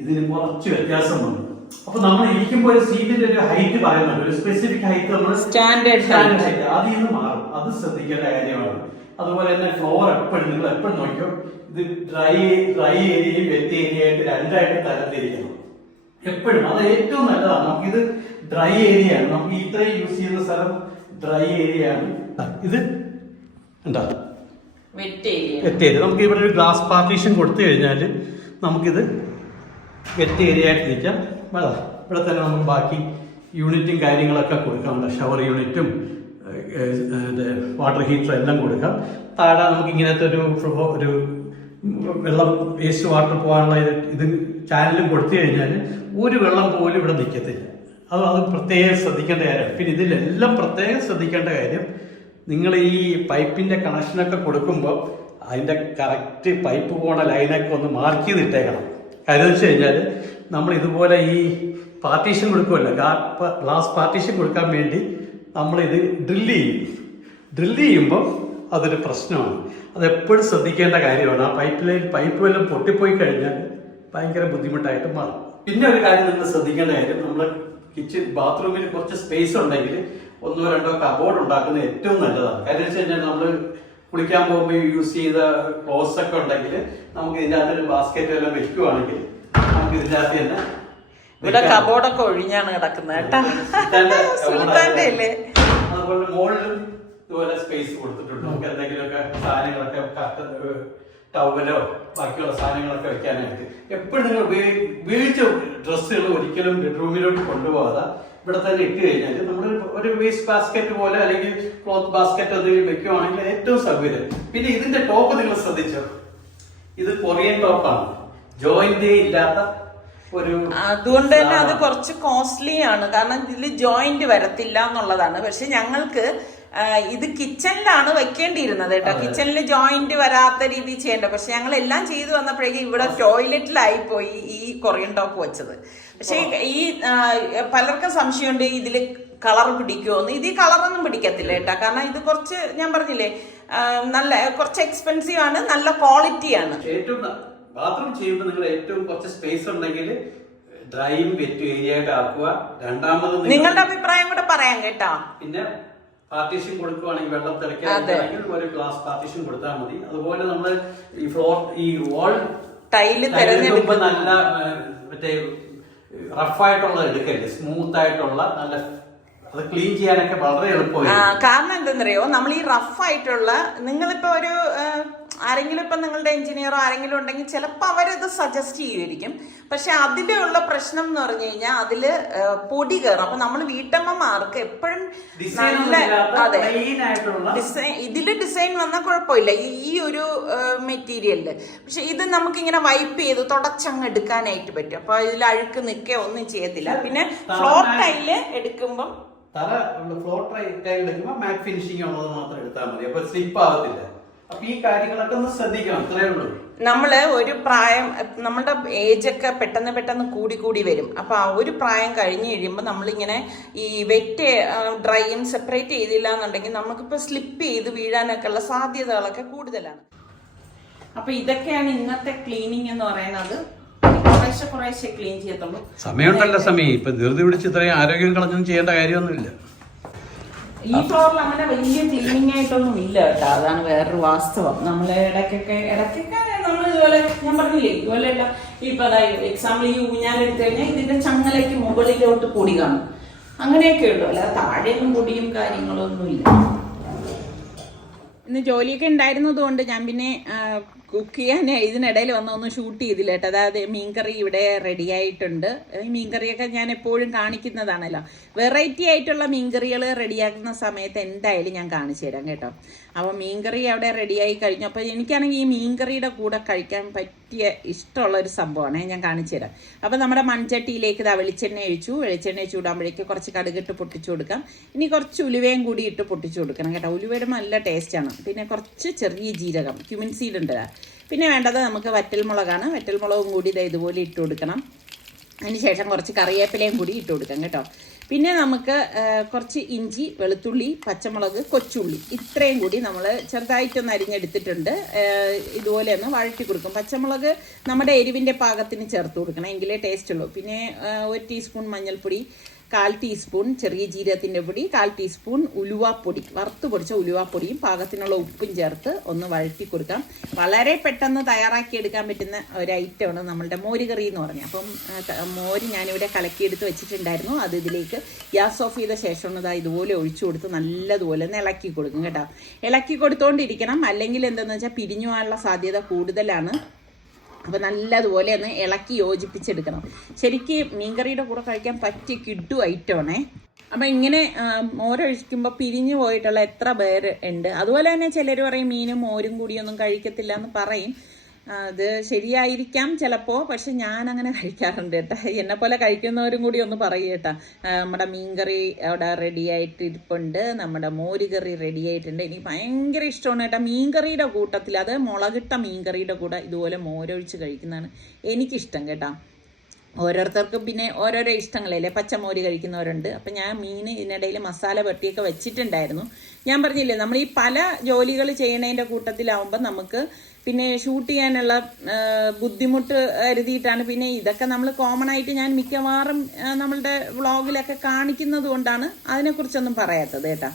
ഇതിന് കുറച്ച് വ്യത്യാസം വന്നത്. അപ്പൊ നമ്മൾ ഇരിക്കുമ്പോൾ ഒരു സീറ്റിന്റെ ഒരു ഹൈറ്റ് പറയുന്നുണ്ട്, ഒരു സ്പെസിഫിക് ഹൈറ്റ് നമ്മൾ സ്റ്റാൻഡേർഡ് ഹൈറ്റ് അതിൽ നിന്ന് മാറും. അത് ശ്രദ്ധിക്കേണ്ട കാര്യമാണ്. അതുപോലെ തന്നെ ഫ്ലോർ നിങ്ങൾ എപ്പോഴും നോക്കിയോ, ഇത് ഡ്രൈ ഏരിയയും വെറ്റ് ഏരിയയായിട്ട് 2ആയിട്ട് തരംതിരിക്കണം എപ്പോഴും. അത് ഏറ്റവും നല്ലതാണ്. നമുക്കിത് ഡ്രൈ ഏരിയ ആണ്, നമുക്ക് ഇത്രയും യൂസ് ചെയ്യുന്ന സ്ഥലം ഡ്രൈ ഏരിയ ആണ്. ഇത് എന്താ വെറ്റ് ഏരിയ. നമുക്ക് ഇവിടെ ഒരു ഗ്ലാസ് പാർട്ടീഷൻ കൊടുത്തു കഴിഞ്ഞാൽ നമുക്കിത് വെറ്റ് ഏരിയ ആയിട്ട് തിരിക്കാം. ഇവിടെ തന്നെ നമുക്ക് ബാക്കി യൂണിറ്റും കാര്യങ്ങളൊക്കെ കൊടുക്കാം. ഷവർ യൂണിറ്റും വാട്ടർ ഹീറ്റർ എല്ലാം കൊടുക്കാം. താഴെ നമുക്ക് ഇങ്ങനത്തെ ഒരു വെള്ളം വേസ്റ്റ് വാട്ടർ പോകാനുള്ള ഇത് ചാനലും കൊടുത്തു കഴിഞ്ഞാൽ ഒരു വെള്ളം പോലും ഇവിടെ നിൽക്കത്തില്ല. അത് പ്രത്യേകം ശ്രദ്ധിക്കേണ്ട കാര്യമാണ്. പിന്നെ ഇതിലെല്ലാം പ്രത്യേകം ശ്രദ്ധിക്കേണ്ട കാര്യം, നിങ്ങൾ ഈ പൈപ്പിന്റെ കണക്ഷനൊക്കെ കൊടുക്കുമ്പോൾ അതിന്റെ കറക്റ്റ് പൈപ്പ് പോണ ലൈനൊക്കെ ഒന്ന് മാർക്ക് ചെയ്തിട്ടേക്കണം. കാര്യം വെച്ച് കഴിഞ്ഞാൽ നമ്മൾ ഇതുപോലെ ഈ പാർട്ടീഷൻ കൊടുക്കുമല്ലോ, ഗ്ലാസ് പാർട്ടീഷൻ കൊടുക്കാൻ വേണ്ടി നമ്മളിത് ഡ്രില്ല് ചെയ്യുമ്പോൾ അതൊരു പ്രശ്നമാണ്. അതെപ്പോഴും ശ്രദ്ധിക്കേണ്ട കാര്യമാണ്. ആ പൈപ്പ് വല്ലതും പൊട്ടിപ്പോയി കഴിഞ്ഞാൽ ഭയങ്കര ബുദ്ധിമുട്ടായിട്ട് മാറും. പിന്നെ ഒരു കാര്യം നിങ്ങൾ ശ്രദ്ധിക്കേണ്ട കാര്യം, നമ്മുടെ ബാത്റൂമിൽ കുറച്ച് സ്പേസ് ഉണ്ടെങ്കിൽ 1 or 2 കബോർഡ് ഉണ്ടാക്കുന്നത് ഏറ്റവും നല്ലതാണ്. കാര്യം വെച്ച് കഴിഞ്ഞാൽ നമ്മൾ കുളിക്കാൻ പോകുമ്പോൾ യൂസ് ചെയ്ത ക്ലോത്ത്സ് ഒക്കെ ഉണ്ടെങ്കിൽ നമുക്ക് ഇതിൻ്റെ അകത്തൊരു ബാസ്ക്കറ്റ് എല്ലാം വെക്കുവാണെങ്കിൽ നമുക്ക് ഇതിൻ്റെ അകത്ത് തന്നെ ഇവിടെ കബോർഡൊക്കെ ഒഴിഞ്ഞാണ് കിടക്കുന്നത് കേട്ടോ. അതുപോലെ മുകളിലും ഇതുപോലെ സ്പേസ് കൊടുത്തിട്ടുണ്ട്. നമുക്ക് എന്തെങ്കിലുമൊക്കെ സാധനങ്ങളൊക്കെ ടവലോ ബാക്കിയുള്ള സാധനങ്ങളൊക്കെ വെക്കാനായിട്ട്. എപ്പോഴും നിങ്ങൾ ഉപയോഗിച്ച ഡ്രസ്സുകൾ ഒരിക്കലും ബെഡ്റൂമിലോട്ട് കൊണ്ടുപോകാതെ ഇവിടെ തന്നെ ഇട്ട് കഴിഞ്ഞാൽ നമ്മൾ ഒരു വേസ്റ്റ് ബാസ്ക്കറ്റ് പോലെ അല്ലെങ്കിൽ ക്ലോത്ത് ബാസ്ക്കറ്റ് എന്തെങ്കിലും വെക്കുവാണെങ്കിൽ ഏറ്റവും സൗകര്യം. പിന്നെ ഇതിന്റെ ടോപ്പ് നിങ്ങൾ ശ്രദ്ധിച്ചോ, ഇത് കൊറിയൻ ടോപ്പാണ്, ജോയിന്റ് ഇല്ലാത്ത ഒരു. അതുകൊണ്ട് തന്നെ അത് കുറച്ച് കോസ്റ്റ്ലി ആണ്, കാരണം ഇതിൽ ജോയിന്റ് വരത്തില്ല എന്നുള്ളതാണ്. പക്ഷെ ഞങ്ങൾക്ക് ഇത് കിച്ചണിലാണ് വെക്കേണ്ടിയിരുന്നത് കേട്ടോ. കിച്ചണിൽ ജോയിന്റ് വരാത്ത രീതിയിൽ ചെയ്യേണ്ട. പക്ഷെ ഞങ്ങൾ എല്ലാം ചെയ്തു വന്നപ്പോഴേക്കും ഇവിടെ ടോയ്ലറ്റിലായി പോയി ഈ കൊറിയൻ ടോപ്പ് വെച്ചത്. പക്ഷെ ഈ പലർക്കും സംശയമുണ്ട് ഇതിൽ കളർ പിടിക്കുമോന്ന്. ഇത് കളറൊന്നും പിടിക്കത്തില്ല കേട്ടോ, കാരണം ഇത് കുറച്ച് ഞാൻ പറഞ്ഞില്ലേ നല്ല കുറച്ച് എക്സ്പെൻസീവ് ആണ്, നല്ല ക്വാളിറ്റിയാണ്. ഏറ്റവും ബാത്റൂം ചെയ്യുമ്പോൾ നിങ്ങൾ ഏറ്റവും കുറച്ച് സ്പേസ് ഉണ്ടെങ്കിൽ ഡ്രൈയും വെറ്റും ഏരിയ ആയിട്ട് ആക്കുക. രണ്ടാമത് നിങ്ങളുടെ അഭിപ്രായം കൂടെ പറയാം കേട്ടോ. പിന്നെ പാർട്ടീഷൻ കൊടുക്കുവാണെങ്കിൽ വെള്ളം തിളയ്ക്കാണെങ്കിൽ ഒരു ഗ്ലാസ് പാർട്ടീഷൻ കൊടുത്താൽ മതി. അതുപോലെ നമ്മൾ ഈ ഫ്ലോർ ഈ വാൾ ടൈല് തിരഞ്ഞെടുക്കുമ്പോൾ നല്ല മറ്റേ റഫായിട്ടുള്ള എടുക്കല്ലേ, സ്മൂത്ത് ആയിട്ടുള്ള നല്ല, അത് ക്ലീൻ ചെയ്യാനൊക്കെ വളരെ എളുപ്പമായി. കാരണം എന്തെന്നറിയോ, നമ്മൾ ഈ റഫായിട്ടുള്ള, നിങ്ങളിപ്പോ ഒരു ആരെങ്കിലും ഇപ്പൊ നിങ്ങളുടെ എഞ്ചിനീയറോ ആരെങ്കിലും ഉണ്ടെങ്കിൽ ചിലപ്പോൾ അവരത് സജസ്റ്റ് ചെയ്യുമായിരിക്കും. പക്ഷെ അതിലുള്ള പ്രശ്നം എന്ന് പറഞ്ഞു കഴിഞ്ഞാൽ അതില് പൊടി കയറും. അപ്പൊ നമ്മൾ വീട്ടമ്മമാർക്ക് എപ്പോഴും നല്ല ഇതില് ഡിസൈൻ വന്നാൽ കുഴപ്പമില്ല ഈ ഒരു മെറ്റീരിയലില്. പക്ഷെ ഇത് നമുക്കിങ്ങനെ വൈപ്പ് ചെയ്ത് തുടച്ചങ്ങ് എടുക്കാനായിട്ട് പറ്റും. അപ്പൊ ഇതിൽ അഴുക്ക് നിൽക്കുക ഒന്നും ചെയ്യത്തില്ല. പിന്നെ ഫ്ലോർ ടൈല് എടുക്കുമ്പം ഫ്ലോർ ടൈൽ എടുക്കുമ്പോൾ മാറ്റ് ഫിനിഷിംഗ് ഉള്ളത് മാത്രം എടുത്താൽ മതി. അപ്പൊ സ്ലിപ്പ് ആവത്തില്ല. അപ്പൊ ഈ കാര്യങ്ങളൊക്കെ ഒന്ന് ശ്രദ്ധിക്കണം, അത്രേ ഉള്ളൂ. നമ്മള് ഒരു പ്രായം, നമ്മുടെ ഏജ് ഒക്കെ പെട്ടെന്ന് കൂടി വരും. അപ്പൊ ആ ഒരു പ്രായം കഴിഞ്ഞ് കഴിയുമ്പോൾ നമ്മളിങ്ങനെ ഈ വെറ്റ് ഡ്രൈയും സെപ്പറേറ്റ് ചെയ്തില്ല എന്നുണ്ടെങ്കിൽ നമുക്കിപ്പോ സ്ലിപ്പ് ചെയ്ത് വീഴാനൊക്കെ ഉള്ള സാധ്യതകളൊക്കെ കൂടുതലാണ്. അപ്പൊ ഇതൊക്കെയാണ് ഇന്നത്തെ ക്ലീനിങ് എന്ന് പറയുന്നത്. കുറേശ്ശെ ക്ലീൻ ചെയ്യത്തുള്ളൂ. സമയമുണ്ടല്ലോ, സമയം ഇപ്പൊ ധൃതി പിടിച്ച് ഇത്രയും ആരോഗ്യം കളഞ്ഞൊന്നും ചെയ്യേണ്ട കാര്യമൊന്നുമില്ല. ഈ ഫ്ലോറിൽ അങ്ങനെ വലിയ ക്ലീനിങ് ആയിട്ടൊന്നും ഇല്ല കേട്ടോ. അതാണ് വേറൊരു വാസ്തവം. നമ്മൾ ഇടയ്ക്കൊക്കെ നമ്മൾ ഇതുപോലെ ഞാൻ പറഞ്ഞില്ലേ ഇതുപോലെയല്ല. ഇപ്പൊ എക്സാമ്പിൾ ഈ ഊഞ്ഞാലെടുത്തു കഴിഞ്ഞാൽ ഇതിന്റെ ചങ്ങലയ്ക്ക് മുകളിലോട്ട് പൊടി കാണും, അങ്ങനെയൊക്കെ ഉള്ളൂ. അല്ലാതെ താഴെയൊന്നും പൊടിയും കാര്യങ്ങളൊന്നും ഇല്ല. ഇന്ന് ജോലിയൊക്കെ ഉണ്ടായിരുന്നത് കൊണ്ട് ഞാൻ പിന്നെ കുക്ക് ചെയ്യാൻ ഇതിനിടയിൽ വന്നൊന്നും ഷൂട്ട് ചെയ്തില്ല കേട്ടോ. അതായത് മീൻകറി ഇവിടെ റെഡി ആയിട്ടുണ്ട്. ഈ മീൻകറിയൊക്കെ ഞാൻ എപ്പോഴും കാണിക്കുന്നതാണല്ലോ. വെറൈറ്റി ആയിട്ടുള്ള മീൻകറികൾ റെഡിയാക്കുന്ന സമയത്ത് എന്തായാലും ഞാൻ കാണിച്ചു തരാം കേട്ടോ. അപ്പോൾ മീൻകറി അവിടെ റെഡിയായി കഴിഞ്ഞു. അപ്പോൾ എനിക്കാണെങ്കിൽ ഈ മീൻകറിയുടെ കൂടെ കഴിക്കാൻ പറ്റിയ ഇഷ്ടമുള്ള ഒരു സംഭവമാണ്, ഞാൻ കാണിച്ചു തരാം. അപ്പോൾ നമ്മുടെ മൺചട്ടിയിലേക്ക് ഇതാ വെളിച്ചെണ്ണ ചൂടാകുമ്പോഴേക്ക് കുറച്ച് കടുകിട്ട് പൊട്ടിച്ചു കൊടുക്കാം. ഇനി കുറച്ച് ഉലുവയും കൂടി ഇട്ട് പൊട്ടിച്ചു കൊടുക്കണം കേട്ടോ. ഉലുവയുടെ നല്ല ടേസ്റ്റാണ്. പിന്നെ കുറച്ച് ചെറിയ ജീരകം, ക്യുമിൻ സീഡ് ഉണ്ട്. പിന്നെ വേണ്ടത് നമുക്ക് വറ്റൽമുളകാണ്. വറ്റൽമുളകും കൂടി ഇതുപോലെ ഇട്ട് കൊടുക്കണം. അതിനുശേഷം കുറച്ച് കറിവേപ്പിലയും കൂടി ഇട്ട് കൊടുക്കാം കേട്ടോ. പിന്നെ നമുക്ക് കുറച്ച് ഇഞ്ചി, വെളുത്തുള്ളി, പച്ചമുളക്, കൊച്ചുള്ളി ഇത്രയും കൂടി നമ്മൾ ചെറുതായിട്ടൊന്ന് അരിഞ്ഞെടുത്തിട്ടുണ്ട്. ഇതുപോലെ ഒന്ന് വഴറ്റി കൊടുക്കും. പച്ചമുളക് നമ്മുടെ എരിവിൻ്റെ പാകത്തിന് ചേർത്ത് കൊടുക്കണം, എങ്കിലേ ടേസ്റ്റ് ഉള്ളൂ. പിന്നെ 1 ടീസ്പൂൺ മഞ്ഞൾപ്പൊടി, 1/4 ടീസ്പൂൺ ചെറിയ ജീരകത്തിൻ്റെ പൊടി, 1/4 ടീസ്പൂൺ ഉലുവാപ്പൊടി, വറുത്ത് പൊടിച്ച ഉലുവാപ്പൊടിയും പാകത്തിനുള്ള ഉപ്പും ചേർത്ത് ഒന്ന് വഴറ്റി കൊടുക്കാം. വളരെ പെട്ടെന്ന് തയ്യാറാക്കി എടുക്കാൻ പറ്റുന്ന ഒരു ഐറ്റമാണ് നമ്മളുടെ മോര് കറി എന്ന് പറഞ്ഞത്. അപ്പം മോര് ഞാനിവിടെ കലക്കിയെടുത്ത് വെച്ചിട്ടുണ്ടായിരുന്നു. അത് ഇതിലേക്ക് ഗ്യാസ് ഓഫ് ചെയ്ത ശേഷം ഇതുപോലെ ഒഴിച്ചു കൊടുത്ത് നല്ലതുപോലെ ഒന്ന് ഇളക്കി കൊടുക്കും കേട്ടോ. ഇളക്കി കൊടുത്തോണ്ടിരിക്കണം, അല്ലെങ്കിൽ എന്താണെന്ന് വെച്ചാൽ പിരിഞ്ഞു പോകാനുള്ള സാധ്യത കൂടുതലാണ്. അപ്പോൾ നല്ലതുപോലെ ഒന്ന് ഇളക്കി യോജിപ്പിച്ചെടുക്കണം. ശരിക്കും മീൻകറിയുടെ കൂടെ കഴിക്കാൻ പറ്റിയ കിഡു ഐറ്റമാണേ. അപ്പം ഇങ്ങനെ മോരൊഴിക്കുമ്പോൾ പിരിഞ്ഞു പോയിട്ടുള്ള എത്ര പേര് ഉണ്ട്. അതുപോലെ തന്നെ ചിലർ പറയും മീനും മോരും കൂടിയൊന്നും കഴിക്കത്തില്ല എന്ന് പറയും. അത് ശരിയായിരിക്കാം ചിലപ്പോൾ, പക്ഷെ ഞാൻ അങ്ങനെ കഴിക്കാറുണ്ട് കേട്ടോ. എന്നെപ്പോലെ കഴിക്കുന്നവരും കൂടി ഒന്ന് പറയും കേട്ടോ. നമ്മുടെ മീൻകറി അവിടെ റെഡി ആയിട്ട് ഇരിപ്പുണ്ട്, നമ്മുടെ മോര് കറി റെഡി ആയിട്ടുണ്ട്. എനിക്ക് ഭയങ്കര ഇഷ്ടമാണ് കേട്ടോ മീൻകറിയുടെ കൂട്ടത്തിൽ. അത് മുളകിട്ട മീൻകറിയുടെ കൂടെ ഇതുപോലെ മോരൊഴിച്ച് കഴിക്കുന്നതാണ് എനിക്കിഷ്ടം കേട്ടോ. ഓരോരുത്തർക്കും പിന്നെ ഓരോരോ ഇഷ്ടങ്ങളല്ലേ. പച്ചമോര് കഴിക്കുന്നവരുണ്ട്. അപ്പം ഞാൻ മീൻ ഇതിനിടയിൽ മസാല പെട്ടിയൊക്കെ വെച്ചിട്ടുണ്ടായിരുന്നു. ഞാൻ പറഞ്ഞില്ലേ, നമ്മൾ ഈ പല ജോലികൾ ചെയ്യണതിൻ്റെ കൂട്ടത്തിലാവുമ്പോൾ നമുക്ക് പിന്നെ ഷൂട്ട് ചെയ്യാനുള്ള ബുദ്ധിമുട്ട് കരുതിയിട്ടാണ്. പിന്നെ ഇതൊക്കെ നമ്മൾ കോമൺ ആയിട്ട് ഞാൻ മിക്കവാറും നമ്മളുടെ വ്ളോഗിലൊക്കെ കാണിക്കുന്നത് കൊണ്ടാണ് അതിനെക്കുറിച്ചൊന്നും പറയാത്തത് കേട്ടോ.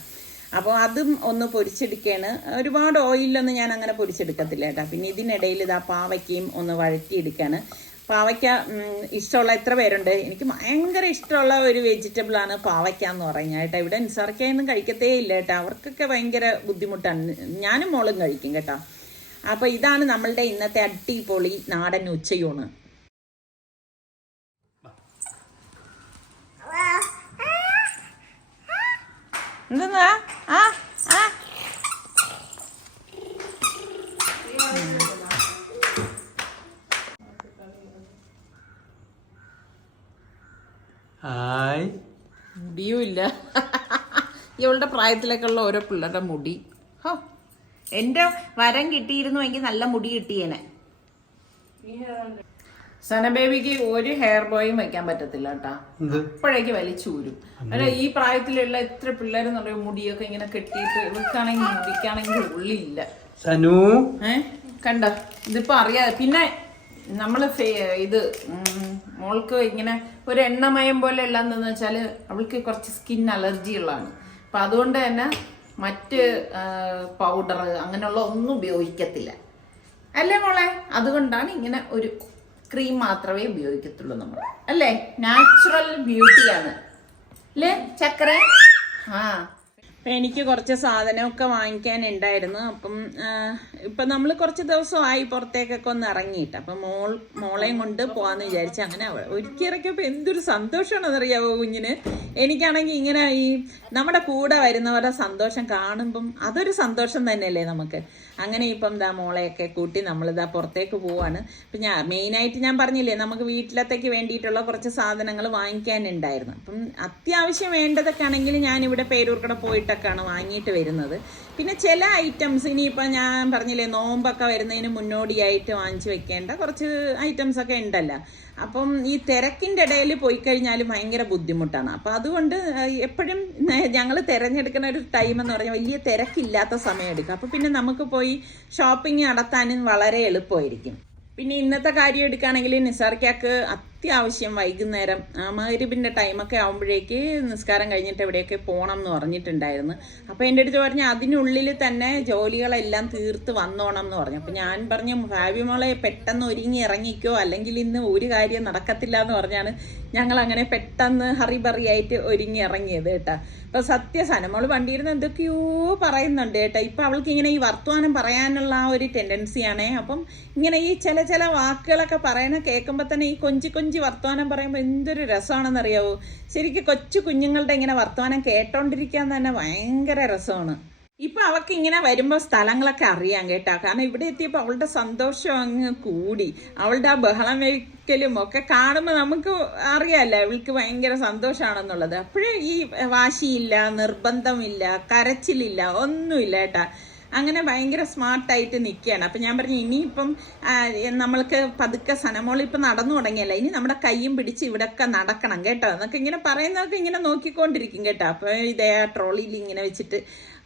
അപ്പോൾ അതും ഒന്ന് പൊരിച്ചെടുക്കുകയാണ്. ഒരുപാട് ഓയിലൊന്നും ഞാൻ അങ്ങനെ പൊരിച്ചെടുക്കത്തില്ല കേട്ടോ. പിന്നെ ഇതിനിടയിൽ ഇതാ പാവയ്ക്കയും ഒന്ന് വഴറ്റിയെടുക്കുകയാണ്. പാവയ്ക്ക ഇഷ്ടമുള്ള എത്ര പേരുണ്ട്? എനിക്ക് ഭയങ്കര ഇഷ്ടമുള്ള ഒരു വെജിറ്റബിളാണ് പാവയ്ക്ക എന്ന് പറഞ്ഞാൽ കേട്ടോ. ഇവിടെ നിസാർക്കൊന്നും കഴിക്കത്തേ ഇല്ല കേട്ടോ. അവർക്കൊക്കെ ഭയങ്കര ബുദ്ധിമുട്ടാണ്. ഞാനും മോളും കഴിക്കും കേട്ടോ. അപ്പോൾ ഇതാണ് നമ്മളുടെ ഇന്നത്തെ അടിപൊളി നാടൻ ഉച്ചയൂണ്. എന്താ ആ ആ ഹായ്. മുടിയും ഇല്ല. ഇവളുടെ പ്രായത്തിലേക്കുള്ള ഓരോ പിള്ളേരുടെ മുടി. ഹോ, എന്റെ വരം കിട്ടിയിരുന്നുവെങ്കിൽ നല്ല മുടി കിട്ടിയേനെ. സന ബേബിക്ക് ഒരു ഹെയർ ബോയും വെക്കാൻ പറ്റത്തില്ല കേട്ടാ, അപ്പോഴേക്ക് വലിച്ചൂരും. അല്ല, ഈ പ്രായത്തിലുള്ള എത്ര പിള്ളേരെന്ന് പറയുമ്പോൾ മുടിയൊക്കെ ഇങ്ങനെ കെട്ടിയിട്ട് ഇവൾക്കാണെങ്കിൽ മുടിക്കാണെങ്കിൽ ഉള്ളില്ല. കണ്ടോ, ഇതിപ്പോ അറിയാതെ. പിന്നെ നമ്മള് ഇത് മോൾക്ക് ഇങ്ങനെ ഒരു എണ്ണമയം പോലെ ഉള്ള എന്താന്ന് വെച്ചാല് അവൾക്ക് കുറച്ച് സ്കിൻ അലർജി ഉള്ളതാണ്. അപ്പൊ അതുകൊണ്ട് തന്നെ മറ്റ് പൗഡർ അങ്ങനെയുള്ള ഒന്നും ഉപയോഗിക്കത്തില്ല അല്ലേ മോളെ. അതുകൊണ്ടാണ് ഇങ്ങനെ ഒരു ക്രീം മാത്രമേ ഉപയോഗിക്കത്തുള്ളൂ നമ്മൾ, അല്ലേ? നാച്ചുറൽ ബ്യൂട്ടിയാണ് അല്ലേ ചക്കര? ആ, എനിക്ക് കുറച്ച് സാധനമൊക്കെ വാങ്ങിക്കാനുണ്ടായിരുന്നു. അപ്പം ഇപ്പം നമ്മൾ കുറച്ച് ദിവസമായി പുറത്തേക്കൊക്കെ ഒന്ന് ഇറങ്ങിയിട്ട്. അപ്പം മോളെയും കൊണ്ട് പോകാമെന്ന് വിചാരിച്ചു. അങ്ങനെ ഒരിക്കലൊക്കെയപ്പോൾ എന്തൊരു സന്തോഷമാണെന്നറിയാവോ കുഞ്ഞിന്. എനിക്കാണെങ്കിൽ ഇങ്ങനെ ഈ നമ്മുടെ കൂടെ വരുന്നവരുടെ സന്തോഷം കാണുമ്പം അതൊരു സന്തോഷം തന്നെയല്ലേ നമുക്ക്. അങ്ങനെ ഇപ്പം ഇതാ മോളെയൊക്കെ കൂട്ടി നമ്മളിതാ പുറത്തേക്ക് പോവാണ്. ഇപ്പം മെയിനായിട്ട് ഞാൻ പറഞ്ഞില്ലേ, നമുക്ക് വീട്ടിലത്തേക്ക് വേണ്ടിയിട്ടുള്ള കുറച്ച് സാധനങ്ങൾ വാങ്ങിക്കാനുണ്ടായിരുന്നു. അപ്പം അത്യാവശ്യം വേണ്ടതൊക്കെ ആണെങ്കിൽ ഞാനിവിടെ പേരൂർക്കട പോയിട്ടൊക്കെയാണ് വാങ്ങിയിട്ട് വരുന്നത്. പിന്നെ ചില ഐറ്റംസ് ഇനിയിപ്പോൾ ഞാൻ പറഞ്ഞില്ലേ, നോമ്പൊക്കെ വരുന്നതിന് മുന്നോടിയായിട്ട് വാങ്ങിച്ചു വെക്കേണ്ട കുറച്ച് ഐറ്റംസ് ഒക്കെ ഉണ്ടല്ലോ. അപ്പം ഈ തിരക്കിൻ്റെ ഇടയിൽ പോയി കഴിഞ്ഞാൽ ഭയങ്കര ബുദ്ധിമുട്ടാണ്. അപ്പം അതുകൊണ്ട് എപ്പോഴും ഞങ്ങൾ തിരഞ്ഞെടുക്കുന്ന ഒരു ടൈം എന്ന് പറഞ്ഞാൽ വലിയ തിരക്കില്ലാത്ത സമയം എടുക്കും. അപ്പം പിന്നെ നമുക്ക് പോയി ഷോപ്പിംഗ് നടത്താനും വളരെ എളുപ്പമായിരിക്കും. പിന്നെ ഇന്നത്തെ കാര്യം എടുക്കുകയാണെങ്കിൽ നിസാർക്കാക്ക് അത്യാവശ്യം വൈകുന്നേരം മഗ്‌രിബിൻ്റെ ടൈമൊക്കെ ആകുമ്പോഴേക്ക് നിസ്കാരം കഴിഞ്ഞിട്ട് എവിടെയൊക്കെ പോകണം എന്ന് പറഞ്ഞിട്ടുണ്ടായിരുന്നു. അപ്പോൾ എൻ്റെ അടുത്ത് പറഞ്ഞു അതിനുള്ളിൽ തന്നെ ജോലികളെല്ലാം തീർത്ത് വന്നോണം എന്ന് പറഞ്ഞു. അപ്പോൾ ഞാൻ പറഞ്ഞു ഫാബി മോളെ പെട്ടെന്ന് ഒരുങ്ങി ഇറങ്ങിക്കോ, അല്ലെങ്കിൽ ഇന്ന് ഒരു കാര്യം നടക്കത്തില്ല എന്ന് പറഞ്ഞാണ് ഞങ്ങൾ അങ്ങനെ പെട്ടെന്ന് ഹറിബറിയായിട്ട് ഒരുങ്ങി ഇറങ്ങിയത് കേട്ടോ. അപ്പോൾ സനമോൾ വണ്ടിയിരുന്ന് എന്തൊക്കെയോ പറയുന്നുണ്ട് കേട്ടോ. ഇപ്പം അവൾക്ക് ഇങ്ങനെ ഈ വർത്തമാനം പറയാനുള്ള ആ ഒരു ടെൻഡൻസിയാണേ. അപ്പം ഇങ്ങനെ ഈ ചില വാക്കുകളൊക്കെ പറയണ കേൾക്കുമ്പോൾ തന്നെ ഈ കൊഞ്ചി വർത്തമാനം പറയുമ്പോൾ എന്തൊരു രസമാണെന്നറിയാവോ. ശരിക്കും കൊച്ചു കുഞ്ഞുങ്ങളുടെ ഇങ്ങനെ വർത്തമാനം കേട്ടോണ്ടിരിക്കാൻ തന്നെ ഭയങ്കര രസമാണ്. ഇപ്പൊ അവൾക്ക് ഇങ്ങനെ വരുമ്പോൾ സ്ഥലങ്ങളൊക്കെ അറിയാം കേട്ടാ. കാരണം ഇവിടെ എത്തിയപ്പോൾ അവളുടെ സന്തോഷം അങ്ങ് കൂടി. അവളുടെ ആ ബഹളം വയ്ക്കലും ഒക്കെ കാണുമ്പോൾ നമുക്ക് അറിയാമല്ലോ അവൾക്ക് ഭയങ്കര സന്തോഷമാണെന്നുള്ളത്. അപ്പോഴേ ഈ വാശിയില്ല, നിർബന്ധമില്ല, കരച്ചിലില്ല, ഒന്നുമില്ല കേട്ടാ. അങ്ങനെ ഭയങ്കര സ്മാർട്ടായിട്ട് നിൽക്കുകയാണ്. അപ്പം ഞാൻ പറഞ്ഞു ഇനിയിപ്പം നമ്മൾക്ക് പതുക്കെ സനമോൾ ഇപ്പം നടന്നു തുടങ്ങിയല്ല, ഇനി നമ്മുടെ കൈയും പിടിച്ച് ഇവിടെയൊക്കെ നടക്കണം കേട്ടോ എന്നൊക്കെ ഇങ്ങനെ പറയുന്നതൊക്കെ ഇങ്ങനെ നോക്കിക്കൊണ്ടിരിക്കും കേട്ടോ. അപ്പോൾ ഇതേ ട്രോളിയിൽ ഇങ്ങനെ വെച്ചിട്ട്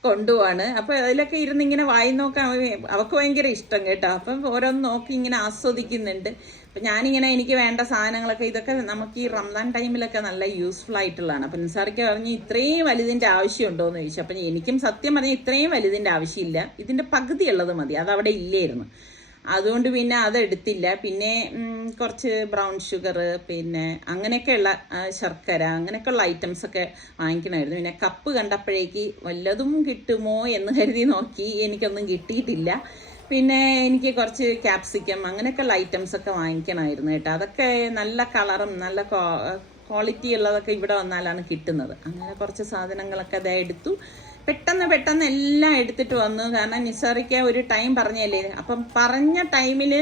കൊണ്ടുപോവാണ്. അപ്പോൾ അതിലൊക്കെ ഇരുന്ന് ഇങ്ങനെ വായി നോക്കാൻ അവൾക്ക് ഭയങ്കര ഇഷ്ടം കേട്ടോ. അപ്പം ഓരോന്ന് നോക്കി ഇങ്ങനെ ആസ്വദിക്കുന്നുണ്ട്. അപ്പം ഞാനിങ്ങനെ എനിക്ക് വേണ്ട സാധനങ്ങളൊക്കെ ഇതൊക്കെ നമുക്ക് ഈ റംസാൻ ടൈമിലൊക്കെ നല്ല യൂസ്ഫുൾ ആയിട്ടുള്ളതാണ്. അപ്പം നിസാർക്ക് പറഞ്ഞ് ഇത്രയും വലുതിൻ്റെ ആവശ്യമുണ്ടോ എന്ന് ചോദിച്ചു. അപ്പം എനിക്കും സത്യം പറഞ്ഞാൽ ഇത്രയും വലുതിൻ്റെ ആവശ്യമില്ല, ഇതിൻ്റെ പകുതി ഉള്ളത് മതി, അതവിടെ ഇല്ലായിരുന്നു. അതുകൊണ്ട് പിന്നെ അതെടുത്തില്ല. പിന്നെ കുറച്ച് ബ്രൗൺ ഷുഗർ, പിന്നെ അങ്ങനെയൊക്കെയുള്ള ശർക്കര, അങ്ങനെയൊക്കെയുള്ള ഐറ്റംസൊക്കെ വാങ്ങിക്കണമായിരുന്നു. പിന്നെ കപ്പ് കണ്ടപ്പോഴേക്ക് വല്ലതും കിട്ടുമോ എന്ന് കരുതി നോക്കി, എനിക്കൊന്നും കിട്ടിയിട്ടില്ല. പിന്നെ എനിക്ക് കുറച്ച് ക്യാപ്സിക്കം അങ്ങനെയൊക്കെയുള്ള ഐറ്റംസൊക്കെ വാങ്ങിക്കണമായിരുന്നു കേട്ടോ. അതൊക്കെ നല്ല കളറും നല്ല ക്വാളിറ്റി ഉള്ളതൊക്കെ ഇവിടെ വന്നാലാണ് കിട്ടുന്നത്. അങ്ങനെ കുറച്ച് സാധനങ്ങളൊക്കെ അതാ എടുത്തു. പെട്ടെന്ന് എല്ലാം എടുത്തിട്ട് വന്നു. കാരണം നിസാറിക്ക് ഒരു ടൈം പറഞ്ഞല്ലേ, അപ്പം പറഞ്ഞ ടൈമിൽ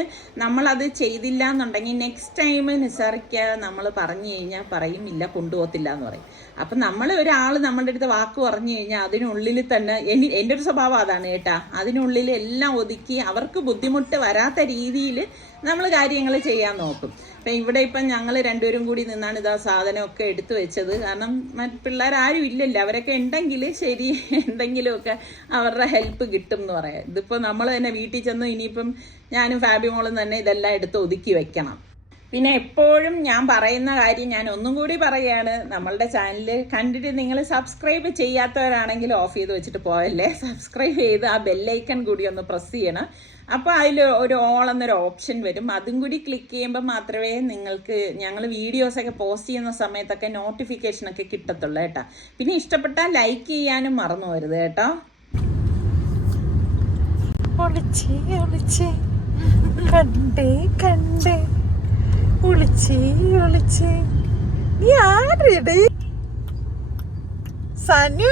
നമ്മളത് ചെയ്തില്ല എന്നുണ്ടെങ്കിൽ നെക്സ്റ്റ് ടൈം നിസാറിക്ക് നമ്മൾ പറഞ്ഞു കഴിഞ്ഞാൽ പറയും ഇല്ല കൊണ്ടുപോകത്തില്ല എന്ന് പറയും. അപ്പം നമ്മൾ ഒരാൾ നമ്മളുടെ അടുത്ത് വാക്ക് പറഞ്ഞു കഴിഞ്ഞാൽ അതിനുള്ളിൽ തന്നെ എൻ്റെ ഒരു സ്വഭാവം അതാണ് കേട്ടാ. അതിനുള്ളിൽ എല്ലാം ഒതുക്കി അവർക്ക് ബുദ്ധിമുട്ട് വരാത്ത രീതിയിൽ നമ്മൾ കാര്യങ്ങൾ ചെയ്യാൻ നോക്കും. അപ്പം ഇവിടെ ഇപ്പം ഞങ്ങൾ രണ്ടുപേരും കൂടി നിന്നാണ് ഇതാ സാധനമൊക്കെ എടുത്തു വെച്ചത്. കാരണം പിള്ളേരാരും ഇല്ലല്ലോ, അവരൊക്കെ ഉണ്ടെങ്കിൽ ശരി എന്തെങ്കിലുമൊക്കെ അവരുടെ ഹെൽപ്പ് കിട്ടും എന്ന് പറയാം. ഇതിപ്പോൾ നമ്മൾ തന്നെ വീട്ടിൽ ചെന്ന് ഇനിയിപ്പം ഞാനും ഫാബി മോളും തന്നെ ഇതെല്ലാം എടുത്ത് ഒതുക്കി വെക്കണം. പിന്നെ എപ്പോഴും ഞാൻ പറയുന്ന കാര്യം ഞാൻ ഒന്നും കൂടി പറയുകയാണ്, നമ്മളുടെ ചാനൽ കണ്ടിട്ട് നിങ്ങൾ സബ്സ്ക്രൈബ് ചെയ്യാത്തവരാണെങ്കിൽ ഓഫ് ചെയ്ത് വെച്ചിട്ട് പോയല്ലേ, സബ്സ്ക്രൈബ് ചെയ്ത് ആ ബെല്ലൈക്കൺ കൂടി ഒന്ന് പ്രസ് ചെയ്യണം. അപ്പോൾ അതിൽ ഒരു ഓൾ എന്നൊരു ഓപ്ഷൻ വരും, അതും കൂടി ക്ലിക്ക് ചെയ്യുമ്പോൾ മാത്രമേ നിങ്ങൾക്ക് ഞങ്ങൾ വീഡിയോസൊക്കെ പോസ്റ്റ് ചെയ്യുന്ന സമയത്തൊക്കെ നോട്ടിഫിക്കേഷനൊക്കെ കിട്ടത്തുള്ളൂ കേട്ടോ. പിന്നെ ഇഷ്ടപ്പെട്ടാൽ ലൈക്ക് ചെയ്യാനും മറന്നു വരുത് കേട്ടോ. ഒളിച്ചേ ഒളിച്ചേ കണ്ടേ കണ്ടേ ഒളിച്ചേ ഒളിച്ചേ നീ ആരുടെ സനു?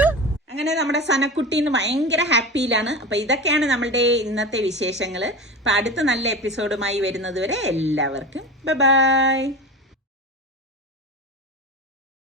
അങ്ങനെ നമ്മുടെ സനക്കുട്ടീന്ന് ഭയങ്കര ഹാപ്പിയിലാണ്. അപ്പൊ ഇതൊക്കെയാണ് നമ്മളുടെ ഇന്നത്തെ വിശേഷങ്ങള്. അപ്പൊ അടുത്ത നല്ല എപ്പിസോഡുമായി വരുന്നത് വരെ എല്ലാവർക്കും ബൈ ബൈ.